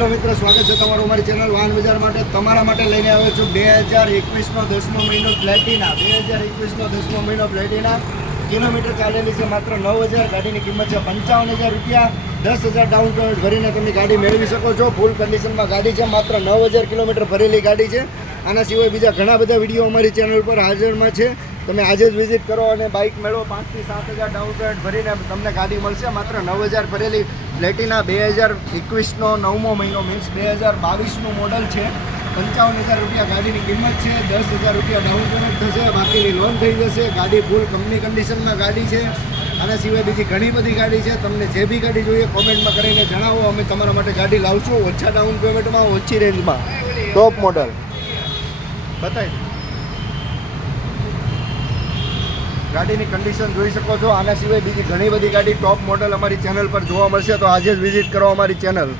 Hello મિત્રો, સ્વાગત છે તમારું અમારી ચેનલ વાહન બજાર માટે. તમારા માટે લઈને આવ્યો છું 2021નો 10મો મહિનો પ્લેટિના. 2021નો 10મો મહિનો પ્લેટિના. કિલોમીટર ચાલેલી છે માત્ર 9000. ગાડીની કિંમત છે 55000 રૂપિયા. 10,000 ડાઉન પેમેન્ટ ભરીને તમે ગાડી મેળવી શકો છો. ફૂલ કન્ડિશનમાં ગાડી છે. માત્ર 9000 કિલોમીટર ભરેલી ગાડી છે. આના સિવાય બીજા ઘણા બધા વિડીયો અમારી ચેનલ પર હાજરમાં છે. તમે આજે જ વિઝિટ કરો અને બાઇક મેળવો. 5,000 થી 7,000 ડાઉન પેમેન્ટ ભરીને તમને ગાડી મળશે. માત્ર 9000 ભરેલી પ્લેટિના. 2021નો 9મો મહિનો મીન્સ 2022નું મોડલ છે. 55000 રૂપિયા ગાડીની કિંમત છે. 10,000 રૂપિયા ડાઉન પેમેન્ટ થશે. બાકીની લોન થઈ જશે. ગાડી ફૂલ કંપની કન્ડિશનમાં ગાડી છે. આના સિવાય બીજી ઘણી બધી ગાડી છે. તમને જે બી ગાડી જોઈએ કોમેન્ટમાં કરીને જણાવો. અમે તમારા માટે ગાડી લાવશું ઓછા ડાઉન પેમેન્ટમાં, ઓછી રેન્જમાં. ટોપ મોડલ બતાવી ગાડીની કન્ડિશન જોઈ શકો છો. આના સિવાય બીજી ઘણી બધી ગાડી ટોપ મોડલ અમારી ચેનલ પર જોવા મળશે. તો આજે જ વિઝિટ કરો અમારી ચેનલ.